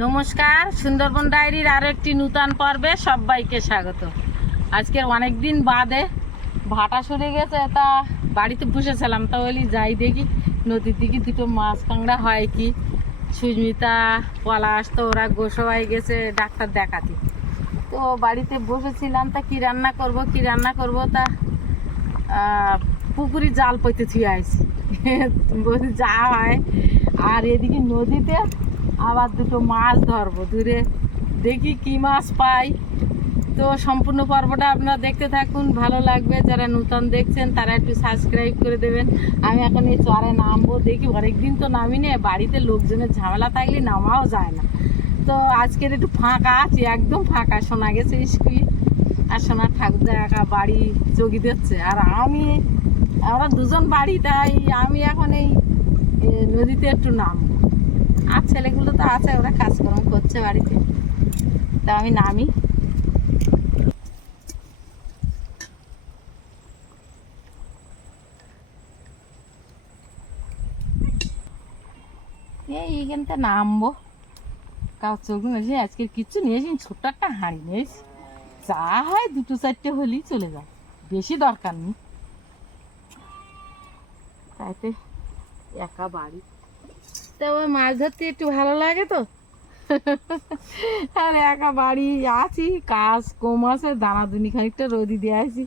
নমস্কার, সুন্দরবন ডায়েরির আরও একটি নূতন পর্বে সবাইকে স্বাগত। আজকের অনেক দিন বাদে ভাটা সরে গেছে, তা বাড়িতে বসেছিলাম, তা বলি যাই দেখি, নদীর দিকে দুটো মাছ কাঁকড়া হয় কি? সুস্মিতা, পলাশ তো ওরা গোসবাই গেছে ডাক্তার দেখাতে। তো বাড়িতে বসেছিলাম, তা কি রান্না করব, কি রান্না করব, তা পুকুরে জাল থুয়ে আইছি। বলি যা হয়। আর এদিকে নদীতে আবার দুটো মাছ ধরবো দূরে দেখি কি মাছ পাই। তো সম্পূর্ণ পর্বটা আপনারা দেখতে থাকুন, ভালো লাগবে। যারা নতুন দেখছেন, তারা একটু সাবস্ক্রাইব করে দেবেন। আমি এখন এই চরে নামবো, দেখি অনেকদিন তো নামিনি বাড়িতে লোকজনের ঝামেলা থাকলে নামাও যায় না। তো আজকের একটু ফাঁকা আছে, একদম ফাঁকা, শোনা গেছে স্কুল। আর সোনার ঠাকুর একা বাড়ি চগি দিচ্ছে। আর আমি, আমরা দুজন বাড়ি, তাই আমি এখন এই নদীতে একটু নামবো। আর ছেলেগুলো তো আছে, ওরা কাজকর্ম করছে বাড়িতে। তা আমি নামি। এই এইখানটা নামবো। কাউ চোখ নিয়েছি আজকে কিচ্ছু নিয়েছি ছোট্ট একটা হাঁড়ি নিয়েছি। যা হয় দুটো চারটে হলেই চলে যায়, বেশি দরকার নেই। তাইতে একা বাড়ি। তবে মাছ ধরতে একটু ভালো লাগে তো। আর একা বাড়ি আছি, কাজ কম আছে, দানা দুনি খানিকটা রোদি দিয়ে আছি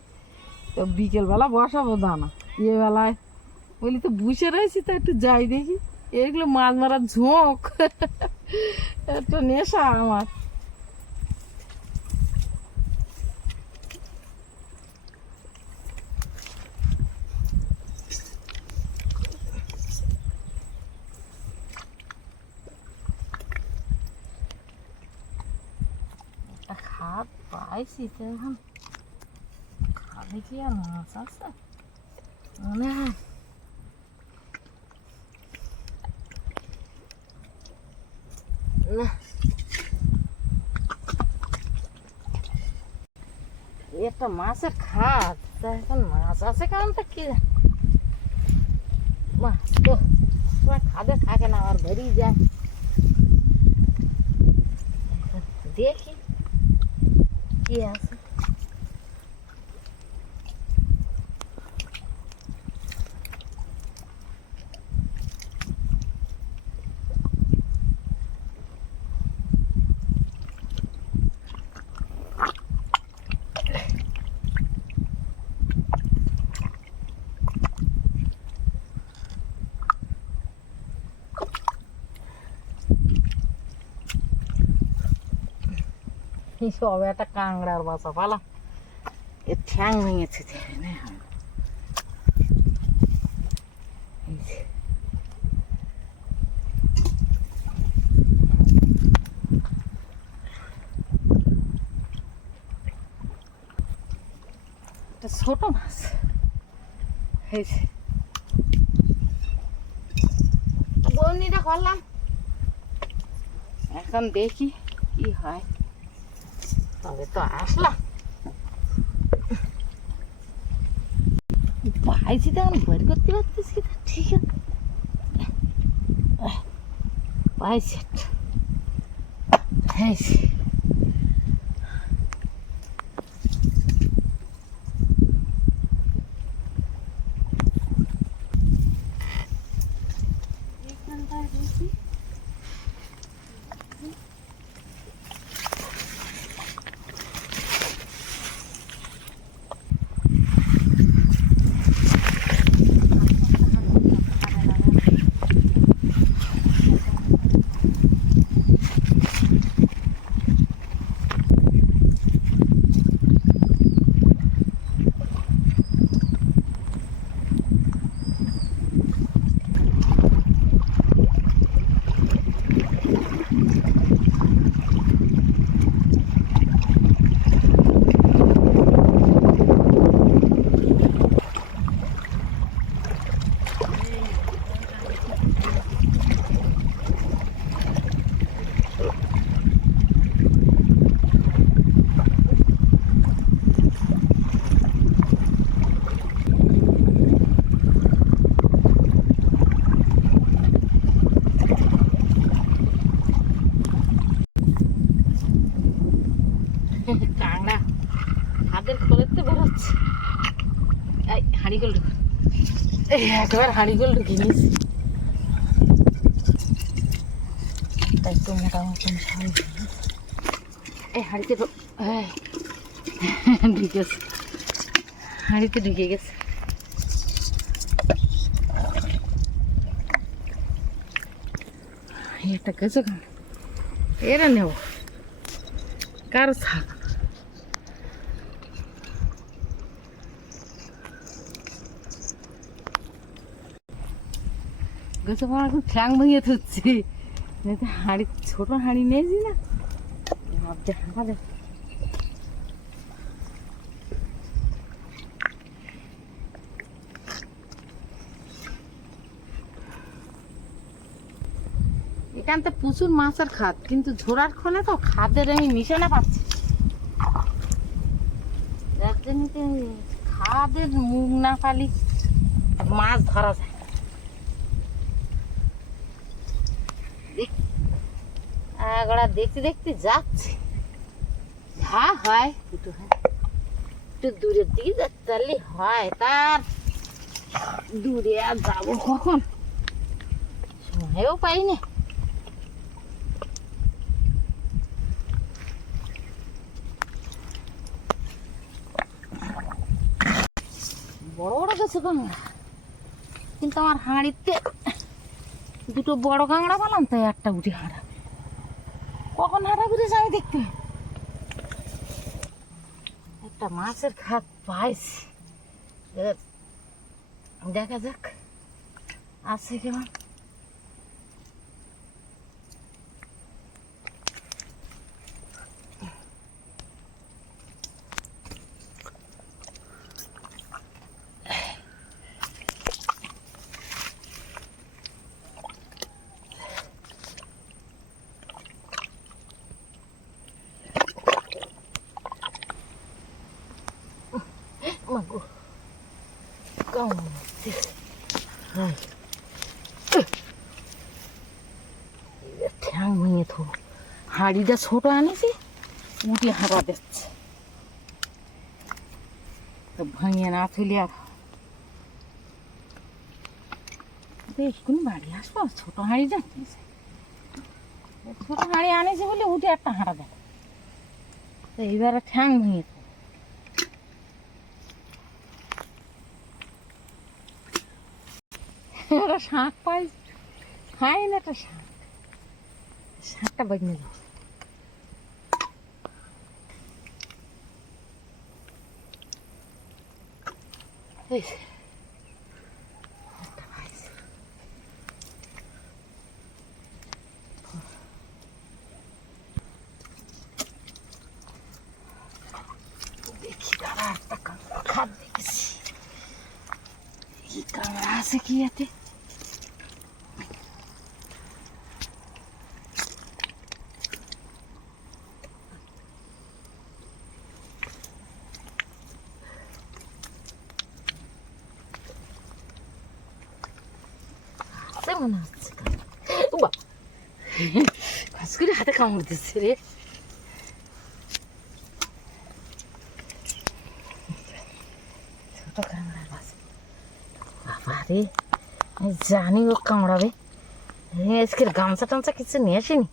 তো বিকেলবেলা বসাবো দানা। এ বেলায় বলি তো বসে রয়েছি তো একটু যাই দেখি। এগুলো মাছ মারার ঝোঁক। একটা নেশা আমার একটা খাদ পাইছি তো এখন খাদে কি আর মাছ আছে মনে হয় একটা মাছের খাদ তা এখন মাছ আছে কারণ তো কি। মাছ তো খাদে থাকে না আর বেরিয়ে যায় দেখি Yes. কি সব? একটা কাংড়ার বাসা, পালা। এ ঠ্যাং ভেঙেছে ছোট মাছ। যে। বৌনিটা করলাম। এখন দেখি কি হয়। তবে তো আসলাম। পাইছি তো এখন বের করতে পারতেছি ঠিক আছে। পাইছি একটা। একবার হাঁড়ি গোল ঢুকিয়ে নিয়েছি তাই মোটামুটি ঝাল এই হাঁড়িতে এই ঢুকেছে হাঁড়িতে ঢুকে গেছে। এটা কেন? এরা নেব। কার থাক গেছে এখন ঠ্যাং ভেঙে হাঁড়ি, ছোট হাঁড়ি নিয়েছি না? দেখ এখান থেকে প্রচুর মাছের খাদ, কিন্তু ঝোড়ার খোলে তো খাদের আমি মিশানো পাচ্ছি। খাদের মুখ না পালি, মাছ ধরা না। দেখ- আগড়া দেখতে দেখতে যাচ্ছে। হ্যাঁ হয় হয়, একটু দূরের দিকে তাহলে হয়, তার দূরে আর যাব কখন? সময়ও পাই না বড় বড় গেছে কাঁকড়া কিন্তু আমার হাঁড়িতে দুটো বড় কাঁকড়া পেলাম তাই একটা উঠে হাঁড়া। কখন ঘুরেছে আমি দেখতে? একটা মাছের খাত পাইছি। দেখা যাক আছে কেমন মাগো কেমন হাই ঠ্যাং ভেঙে থো হাঁড়িটা ছোট আনিছি উঠে হাঁটা দিচ্ছে তো ভাঙিয়ে না থইলে আর এক্ষুনি বাড়ি আসব ছোট হাঁড়ি যাচ্ছে ছোট হাঁড়ি আনিছি বলে উঠে একটা হাঁটা দেয় তো এইবারে ঠ্যাং ভেঙে থো একটা শাঁখ পাই খাই না একটা শাঁখ শাঁখটা বাজনে দাও এই যে, একটা পাইছি। দেখি দাঁড়া একটা কাঁকড়া খাদ দেখেছি কি কাঁকড়া আছে কি এতে আছে মনে হচ্ছে কাজ করে হাতে কামড় দিচ্ছে রে ছোট কামড়া বাস বাবা রে জানি ও কামড়াবে আজকের গামছা টামছা কিছু নিয়ে আসিনি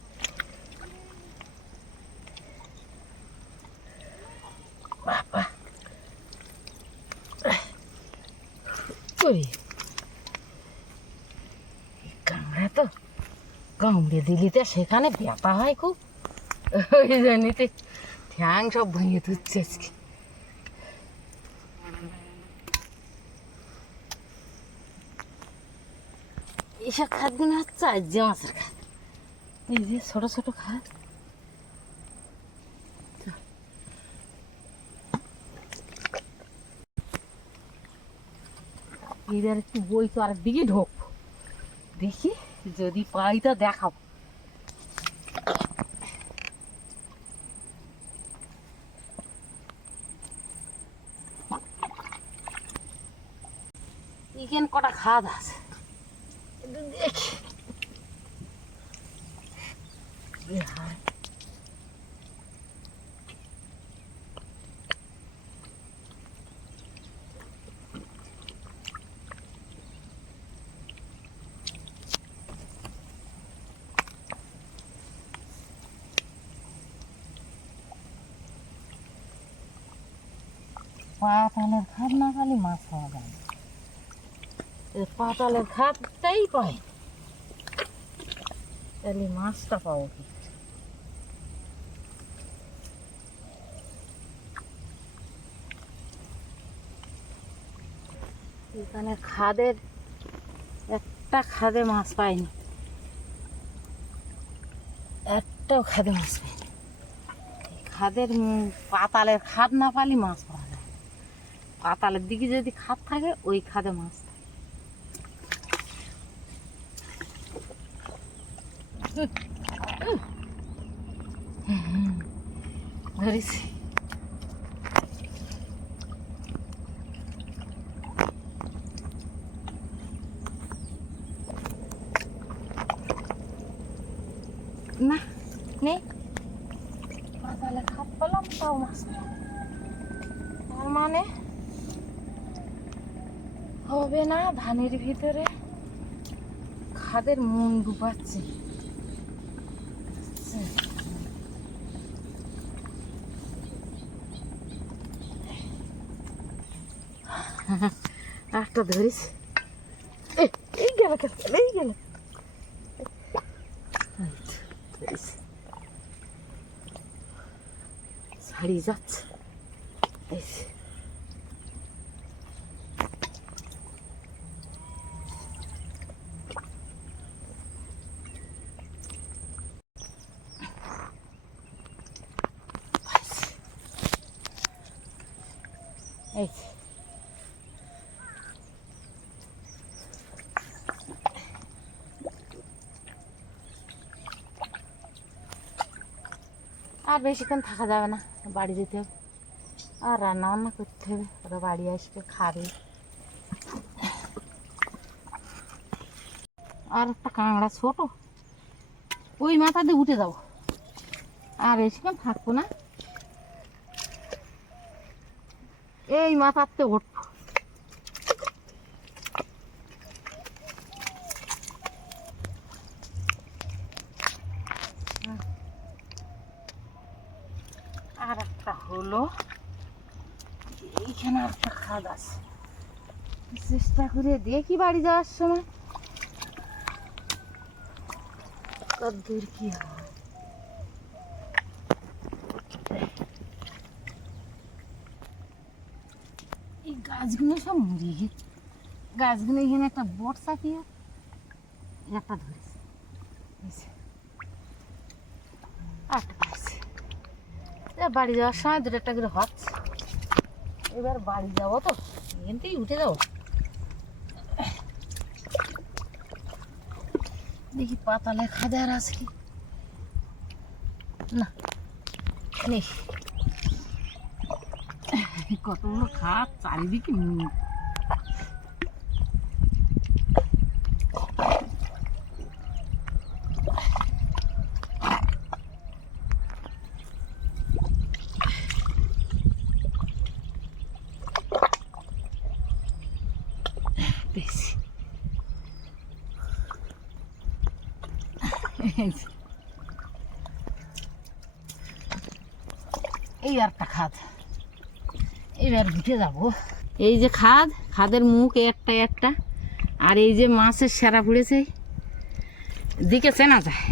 বাবা ওই কামড়া তো কামড়ে দিলি তো সেখানে ব্যথা হয় খুব। ওই জন্যতে ঠ্যাং সব ভেঙে তুচ্ছে আজকে। এইসব খাতগুলো হচ্ছে আজ্যে মাছের খাত। এই যে ছোট ছোট খাত। এবার একটু বই তো আরেক দিকে ঢোক। দেখি। যদি পাই তো দেখাবো এখানে কটা খাদ আছে। দেখি। পাতালের খাত না খালি মাছ পাওয়া যায়। না পাতালের খাতটাই পাই তাহলে মাছটা পাবো কি? এখানে খাদের, একটা খাদে মাছ পাইনি। একটাও খাদে মাছ পাইনি। খাদের পাতালের খাদ না পালি মাছ পাওয়া। পাতালের দিকে যদি খাদ থাকে, ওই খাদে মাছ থাকে। ধরেছি। না, নেই। পাতালে খাপ পেলাম, তাও মাছ তার মানে? হবে না, ধানের ভিতরে খাদের মন ডুবাচ্ছে। একটা ধরিস এই গেল এই গেল। ধরিস ছাড়িয়ে যাচ্ছে এই যে। এই যে। আর বেশিক্ষণ থাকা যাবে না, বাড়ি যেতে হবে। আর রান্না বান্না করতে হবে, ওরা বাড়ি আসবে, খাবে। আর একটা কাঁকড়া ছোট, ওই মাথা দিয়ে উঠে যাব। আর বেশিক্ষণ থাকব না। এই মাথাতে উঠবো হলো এইখানে একটা খাদ আছে। চেষ্টা করে দেখি বাড়ি যাওয়ার সময়। কত দূর কি হয়? এই গাছগুলো সব মরে গেছে। গাছগুলো এখানে একটা বট চাপিয়ে একটা ধরেছে এই যে। আটটা পাইছে এ বাড়ি যাওয়ার সময় দুটো একটা করে হচ্ছে এবার বাড়ি যাব তো, এখান উঠে যাব। দেখি পাতা লেখা আর আছে কি? না, নেই। কতগুলো খাত চারিদিকে খাদ। এবার উঠে যাব। এই যে খাদ খাদের মুখ একটা একটা। আর এই যে মাছের সেরা পড়েছে দিকে চেনা যায়।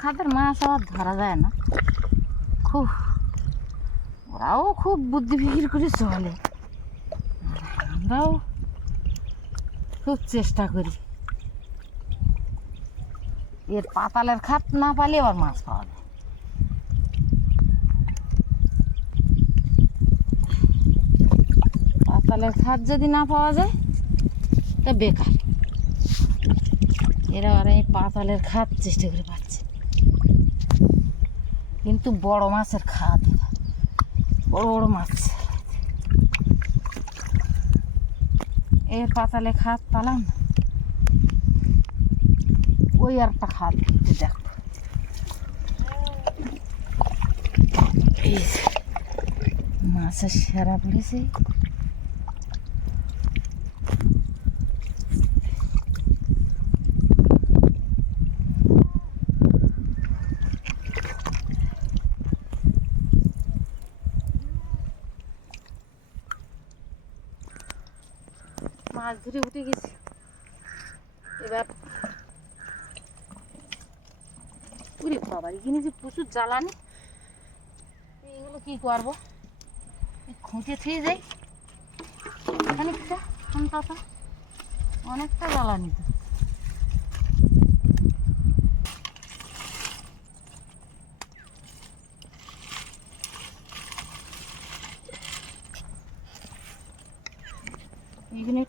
খাদের মাছ আবার ধরা যায় না। খুব ওরাও খুব বুদ্ধি ফিকির করে চলে। আমরাও খুব চেষ্টা করি। এর পাতালের খাত না পালে আবার মাছ পাওয়া যায়। পাতালের খাত যদি না পাওয়া যায়, তা বেকার। এরা আর এই পাতালের খাত চেষ্টা করে পাচ্ছে। কিন্তু বড় মাছের খাত বড় বড় মাছ। এর পাতালে খাত পালাম। ওই আর একটা খাত একটু দেখ মাছের সেরা পড়েছে মাছ ধরে উঠে গেছি। এবার উরে বাবার এখানে যে প্রচুর জ্বালানি, এগুলো কি করব? খুঁজে ছুঁয়ে যাই। খানিকটা অনেকটা জ্বালানি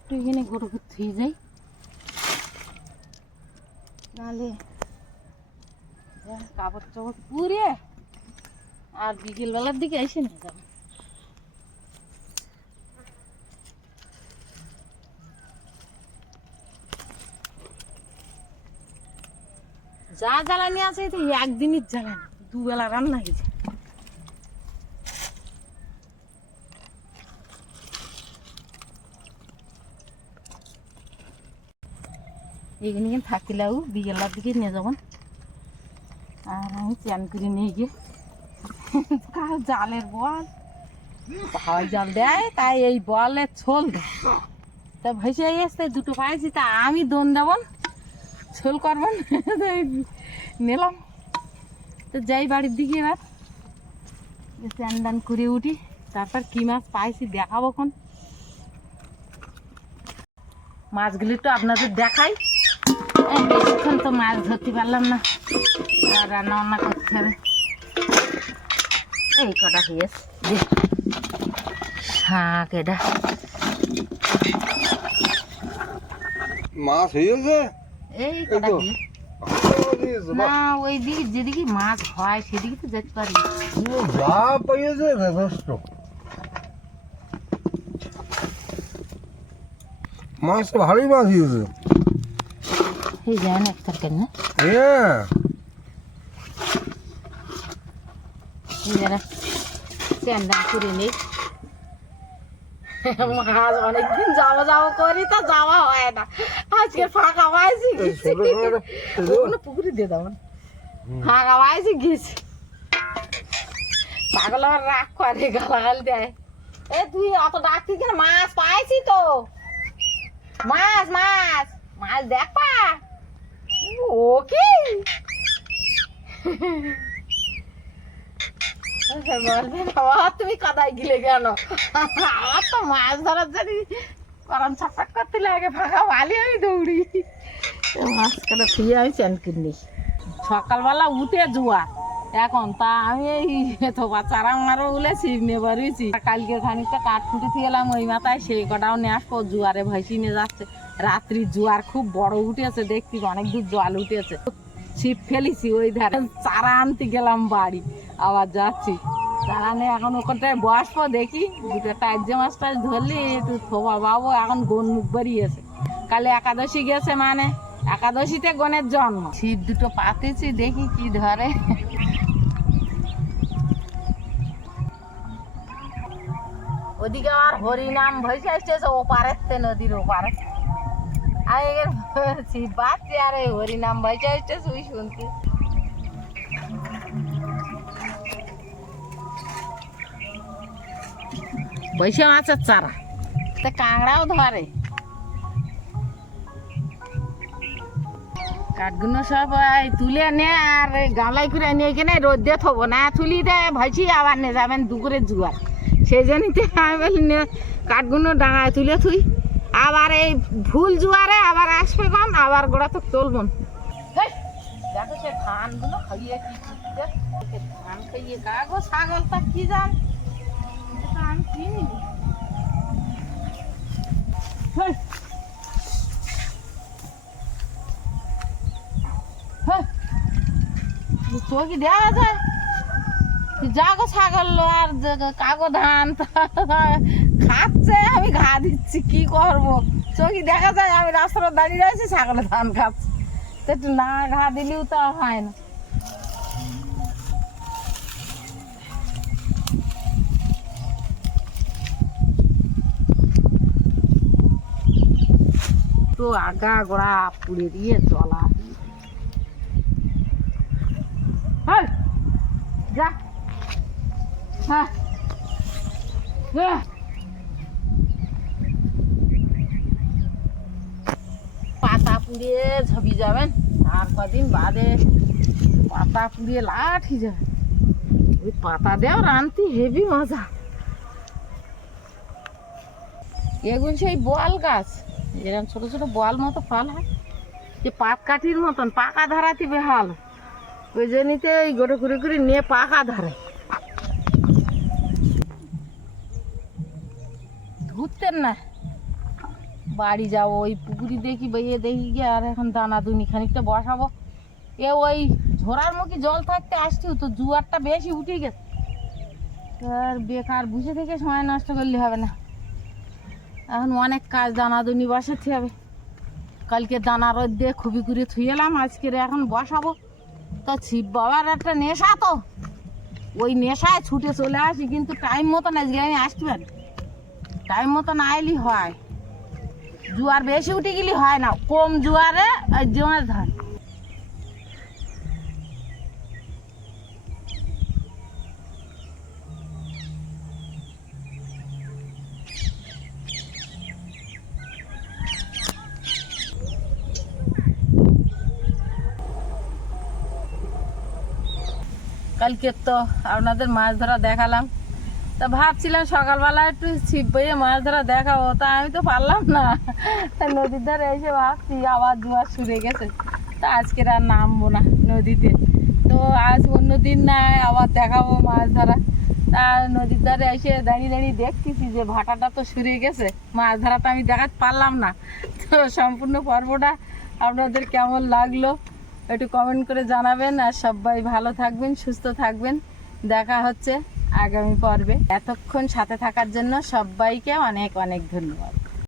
তো এখানে গরু থুয়ে যাই নাহলে কাপড় চাপড় পুড়ে আর বিকেলবেলার দিকে এসে নিয়ে যাব। যা জ্বালানি আছে একদিনের জ্বালানি, দুবেলা রান্না হয়েছে। এখানে কিন্তু থাকিলেও বিকেলার দিকে নিয়ে যাবেন। আর আমি চান করে নিয়ে গিয়ে জালের বল। হাওয়াই জাল দেয়, তাই এই বলে ছোল দেয়। তা ভেসে গেছে দুটো পাইছি, তা আমি দোন দেবন ছোল করবেন নিলাম। তো যাই বাড়ির দিকে এবার। চান দান করে উঠি, তারপর কি মাছ পাইছি দেখাবো কোন মাছগুলি তো আপনাদের দেখাই। বেশিক্ষণ তো মাছ ধরতে পারলাম না। আর রান্না বান্না করতে হবে। এই কটা হয়েছে। শাক এটা। মাছ হয়েছে? এই কটা না ওই দিকে যেদিকে মাছ হয় সেদিকে তো যেতে পারি। বাহ, যা পেয়েছে যথেষ্ট। মাছ তো ভালোই মাছ হয়েছে। এই যেমন এক তরকারি না হ্যাঁ এই যেন স্যান্ডা করে নেই মাছ অনেকদিন যাওয়া যাওয়া করি তো যাওয়া হয় না আজকে ফাঁকা পাইছি ছোট ওগুলো পুকুরে দিয়ে দাও ফাঁকা পাইছি গেছি পাগল আমার রাগ করে গালাগাল দেয় এ তুই অত ডাকতি কেন মাছ পাইছি তো মাছ মাছ মাছ দেখ পা ও কি বাবা তুমি গিলে তো মাছ ধরার জানি ছাপাট করতে লাগে আমি দৌড়ি। মাছ আমি চ্যান সকালবেলা উঠে জুয়া। এখন তা আমি এই তো বাচ্চারা আমারও বলে শিব নিয়ে কালকে খানিকটা কাঠ খুঁটে গেলাম ওই মাথায় সেই কটাও আসব, জুয়ারে ভাসি নিয়ে যাচ্ছে? রাত্রি জুয়ার খুব বড় উঠেছে, দেখছি অনেক দূর জল উঠেছে। ছিপ ফেলিছি ওই ধারে। চারা আনতে গেলাম বাড়ি, আবার যাচ্ছি। চারা নিয়ে এখন ওখানটায় বসবো, দেখি দুটো টাইজে মাছ টাছ ধরলি, একটু থোবা বাবু, এখন গন মুখ বেরিয়েছে। কালে একাদশী গেছে মানে একাদশীতে গণের জন্ম। ছিপ দুটো পাতেছি, দেখি কি ধরে। ওদিকে আর হরিনাম ভেসে আসছে ওপারের তে নদীর ওপারে। আর এর ছিপ বাচ্চে আর হরিনাম ভেসে আসছে তুই শুনতি। বৈশা মাছের চারা। তা কাঁকড়াও ধরে। কাঠগুলো সব তুলে নে আর গামলাই করে নিয়ে কিনে রোদ দিয়ে থবো না তুলি দেয় ভাইছি আবার নিয়ে যাবেন দুপুরে জুয়ার। সেই জন্যই আমি বলি কাঠগুলো ডাঙায় তুলে থুই। আবার এই ভুল জুয়ারে আবার আসবে কম আবার গোড়া তো তুলবন দেখো সে ধানগুলো খাইয়ে কি ধান খাইয়ে কাগো ছাগলটা কি জান? আমি চিনি হেই হেই, দেওয়া যায়? যাগো ছাগল আর কাগো ধান খাচ্ছে, আমি ঘা দিচ্ছি, কি করব? চোখি দেখা যায় আমি রাস্তাটা দাঁড়িয়ে রয়েছি ছাগলের ধান খাচ্ছে। তো একটু না ঘা দিলেও তো হয় না। তো আগা গোড়া পুড়ে দিয়ে চলা যা। হ্যাঁ পুড়িয়ে ঝাবি যাবেন। আর কদিন বাদে পাতা পুড়িয়ে লাঠি যাবে ওই পাতা দেও রানতি হেভি মজা। এগুলো সেই বোয়াল গাছ। এরকম ছোট ছোট বোয়াল মতো ফল হয়। যে পাত কাঠির মতন, পাকা ধরাতে বেহাল। ওই জন্যতে এই গোটে করে করে নিয়ে পাকা ধরে। ধরতেন না। বাড়ি যাব, ওই পুকুরি দেখি বেয়ে দেখি গিয়ে, আর এখন দানা দুনি খানিকটা বসাবো। এ ওই ঝোড়ার মুখে জল থাকতে আসছি তো জুয়ারটা বেশি উঠে গেছে। আর বেকার বুঝে থেকে সময় নষ্ট করলে হবে না। এখন অনেক কাজ দানা দুনি বসাতে হবে। কালকে দানা রোদ দিয়ে খুবই করে থুয়েলাম আজকের এখন বসাবো। তা শিব বাবার একটা নেশা তো। ওই নেশায় ছুটে চলে আসি, কিন্তু টাইম মতন আজকে আমি আসতে পারি টাইম মতন এলি হয়। জুয়ার বেশি উঠে গেলে হয় না, কম জুয়ারে জোয়ার ধান। কালকে তো আপনাদের মাছ ধরা দেখালাম। তা ভাবছিলাম সকালবেলা একটু ছিপ বইয়ে মাছ ধরা দেখাবো, তা আমি তো পারলাম না। নদীর ধারে এসে ভাবছি আবার জোয়ার সুরে গেছে। তা আজকের আর নামবো না নদীতে। তো আজ অন্য দিন না, আবার দেখাবো মাছ ধরা। তা নদীর ধারে এসে দাঁড়িয়ে দাঁড়িয়ে দেখতেছি যে ভাটাটা তো শুরে গেছে। মাছ ধরা তো আমি দেখাতে পারলাম না। তো সম্পূর্ণ পর্বটা আপনাদের কেমন লাগল একটু কমেন্ট করে জানাবেন। আর সবাই ভালো থাকবেন, সুস্থ থাকবেন। দেখা হচ্ছে। আগামী পর্বে। এতক্ষণ সাথে থাকার জন্য সবাইকে অনেক অনেক ধন্যবাদ।